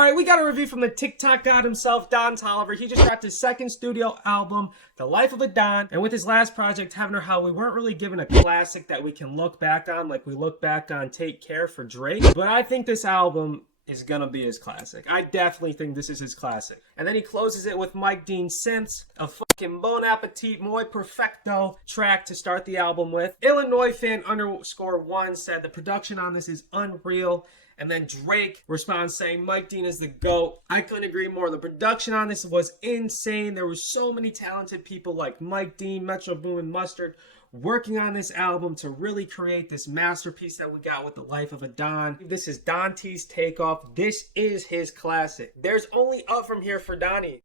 All right, we got a review from the TikTok god himself, Don Toliver. He just dropped his second studio album, The Life of a Don. And with his last project, Heaven or Hell, we weren't really given a classic that we can look back on like we look back on Take Care for Drake. But I think this album is gonna be his classic. I definitely think this is his classic. And then he closes it with Mike Dean Synths, a fucking Bon Appetit Muy Perfecto track to start the album with. Illinois fan _1 said the production on this is unreal. And then Drake responds saying Mike Dean is the GOAT. I couldn't agree more. The production on this was insane. There were so many talented people like Mike Dean, Metro Boom, and Mustard working on this album to really create this masterpiece that we got with The Life of a Don. This is Don T's takeoff. This is his classic. There's only up from here for Donnie.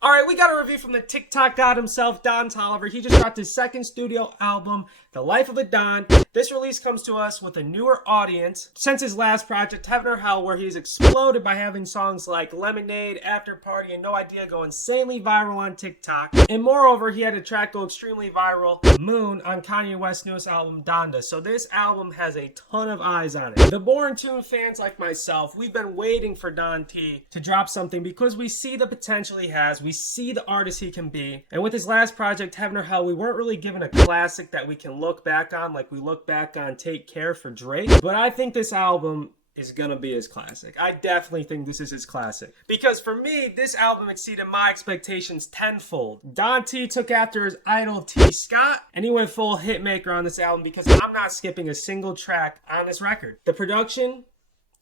All right, we got a review from the TikTok god himself, Don Toliver. He just dropped his second studio album, The Life of a Don. This release comes to us with a newer audience since his last project, Heaven or Hell, where he's exploded by having songs like Lemonade, After Party, and No Idea go insanely viral on TikTok. And moreover, he had a track go extremely viral, Moon, on Kanye West's newest album, Donda. So this album has a ton of eyes on it. The Born Tune fans like myself, we've been waiting for Don T to drop something because we see the potential he has. We see the artist he can be. And with his last project, Heaven or Hell, we weren't really given a classic that we can look back on like we look back on Take Care for Drake. But I think this album is gonna be his classic. I definitely think this is his classic. Because for me, this album exceeded my expectations tenfold. Don T took after his idol T. Scott, and he went full hitmaker on this album because I'm not skipping a single track on this record. The production,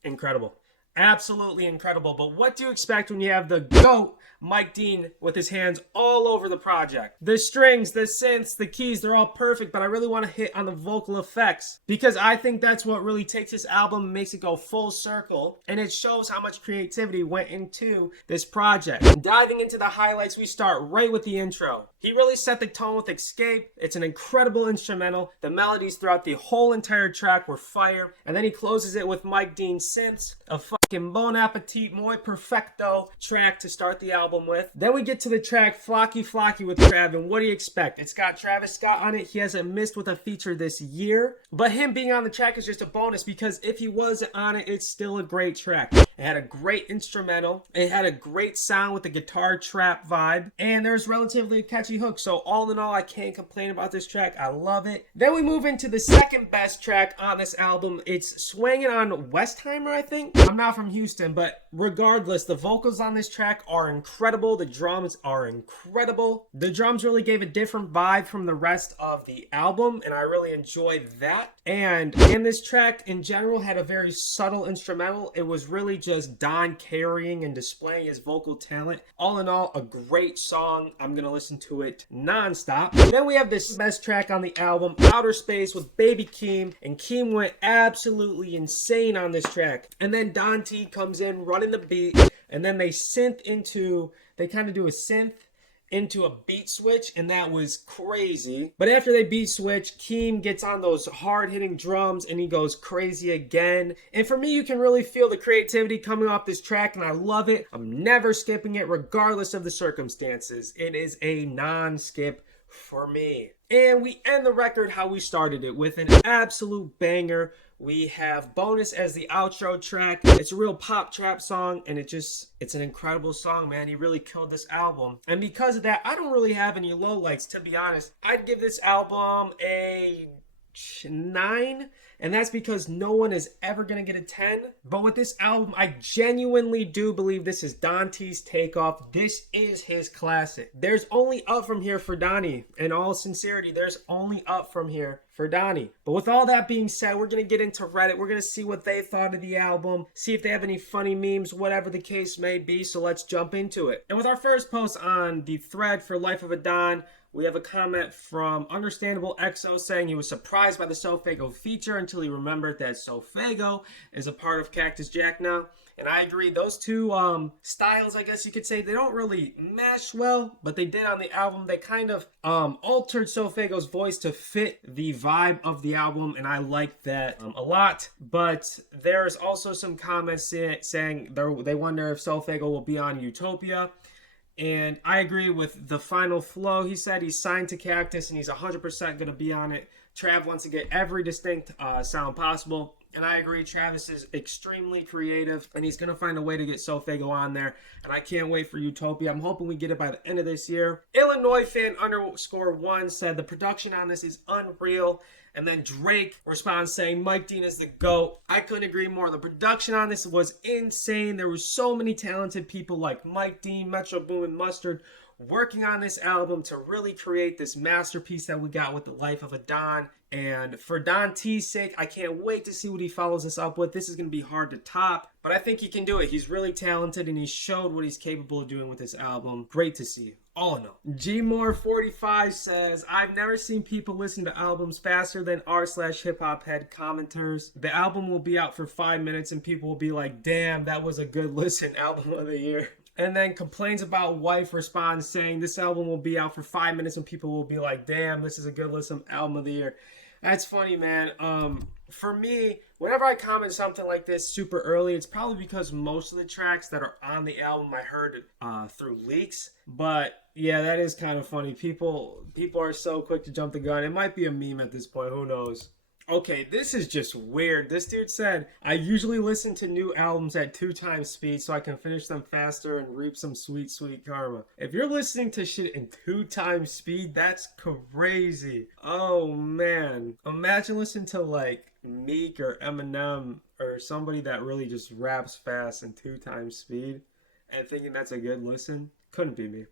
incredible. Absolutely incredible. But what do you expect when you have the GOAT, Mike Dean, with his hands all over the project? The strings, the synths, the keys, they're all perfect, but I really want to hit on the vocal effects because I think that's what really takes this album and makes it go full circle, and it shows how much creativity went into this project. And diving into the highlights, we start right with the intro. He really set the tone with XSCAPE. It's an incredible instrumental. The melodies throughout the whole entire track were fire, and then he closes it with Mike Dean Synths, a fucking Bon Appetit Muy Perfecto track to start the album with. Then we get to the track Flocky Flocky with Trav, and what do you expect? It's got Travis Scott on it. He hasn't missed with a feature this year, but him being on the track is just a bonus because if he wasn't on it, it's still a great track. It had a great instrumental. It had a great sound with the guitar trap vibe, and there's relatively a catchy hook. So all in all, I can't complain about this track. I love it. Then we move into the second best track on this album. It's Swangin on Westheimer, I think. I'm not from Houston, but regardless, the vocals on this track are incredible. The drums are incredible. The drums really gave a different vibe from the rest of the album, and I really enjoyed that. And this track in general had a very subtle instrumental. It was really just Don carrying and displaying his vocal talent. All in all, a great song. I'm gonna listen to it non-stop. Then we have this best track on the album, Outerspace with Baby Keem, and Keem went absolutely insane on this track. And then Don T comes in running the beat, and then they kind of do a synth into a beat switch, and that was crazy. But after they beat switch, Keem gets on those hard-hitting drums and he goes crazy again. And for me, you can really feel the creativity coming off this track, and I love it. I'm never skipping it regardless of the circumstances. It is a non-skip for me. And we end the record how we started it, with an absolute banger. We have Bonus as the outro track. It's a real pop trap song, and it's an incredible song, man. He really killed this album. And because of that, I don't really have any lowlights, to be honest. I'd give this album a 9, and that's because no one is ever gonna get a 10. But with this album, I genuinely do believe this is Don T's takeoff. This is his classic. There's only up from here for Donnie. In all sincerity, there's only up from here for Donnie. But with all that being said, we're gonna get into Reddit. We're gonna see what they thought of the album, see if they have any funny memes, whatever the case may be. So let's jump into it. And with our first post on the thread for Life of a Don, we have a comment from Understandable XO saying he was surprised by the Sofago feature until he remembered that Sofago is a part of Cactus Jack now. And I agree, those two styles, I guess you could say, they don't really mesh well, but they did on the album. They kind of altered Sofago's voice to fit the vibe of the album, and I like that a lot. But there's also some comments saying they wonder if Sofago will be on Utopia. And I agree with the final flow. He said he's signed to Cactus and he's 100% going to be on it. Trav wants to get every distinct sound possible. And I agree, Travis is extremely creative, and he's going to find a way to get SoFago on there. And I can't wait for Utopia. I'm hoping we get it by the end of this year. Illinois fan _1 said the production on this is unreal. And then Drake responds saying Mike Dean is the GOAT. I couldn't agree more. The production on this was insane. There were so many talented people like Mike Dean, Metro Boomin, Mustard working on this album to really create this masterpiece that we got with The Life of a Don. And for Don T's sake, I can't wait to see what he follows this up with. This is going to be hard to top, but I think he can do it. He's really talented, and he showed what he's capable of doing with this album. Great to see. All in all. Gmore45 says, I've never seen people listen to albums faster than r/hiphophead commenters. The album will be out for 5 minutes, and people will be like, damn, that was a good listen, album of the year. And then Complains About Wife responds saying, this album will be out for 5 minutes, and people will be like, damn, this is a good listen, album of the year. That's funny, man. For me, whenever I comment something like this super early, it's probably because most of the tracks that are on the album I heard through leaks. But yeah, that is kind of funny. People are so quick to jump the gun. It might be a meme at this point. Who knows? Okay, this is just weird. This dude said, I usually listen to new albums at 2 times speed so I can finish them faster and reap some sweet, sweet karma. If you're listening to shit in 2 times speed, that's crazy. Oh, man. Imagine listening to, like, Meek or Eminem or somebody that really just raps fast in 2 times speed and thinking that's a good listen. Couldn't be me.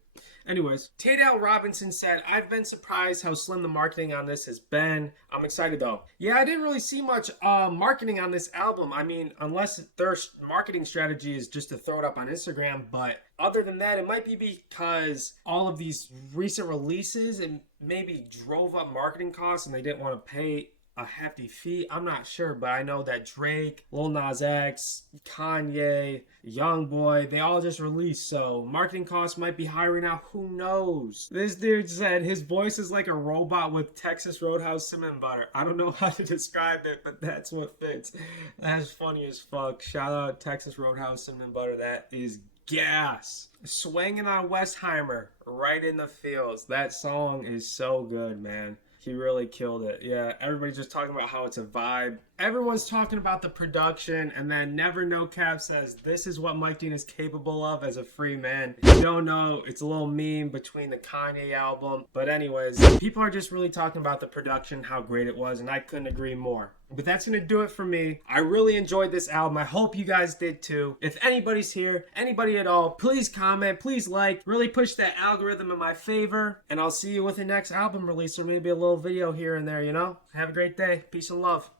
Anyways, Taydale Robinson said, I've been surprised how slim the marketing on this has been. I'm excited though. Yeah, I didn't really see much marketing on this album. I mean, unless their marketing strategy is just to throw it up on Instagram. But other than that, it might be because all of these recent releases and maybe drove up marketing costs and they didn't want to pay a hefty fee. I'm not sure, but I know that Drake, Lil Nas X, Kanye, Youngboy, they all just released, so marketing costs might be higher now. Who knows? This dude said his voice is like a robot with Texas Roadhouse cinnamon butter. I don't know how to describe it, but that's what fits. That's funny as fuck. Shout out Texas Roadhouse cinnamon butter. That is gas. Swangin on Westheimer, right in the feels. That song is so good, man. He really killed it. Yeah, everybody's just talking about how it's a vibe. Everyone's talking about the production, and then Never No Cap says, this is what Mike Dean is capable of as a free man. If you don't know, it's a little meme between the Kanye album. But anyways, people are just really talking about the production, how great it was, and I couldn't agree more. But that's going to do it for me. I really enjoyed this album. I hope you guys did too. If anybody's here, anybody at all, please comment, please like, really push that algorithm in my favor. And I'll see you with the next album release or maybe a little video here and there, you know? Have a great day. Peace and love.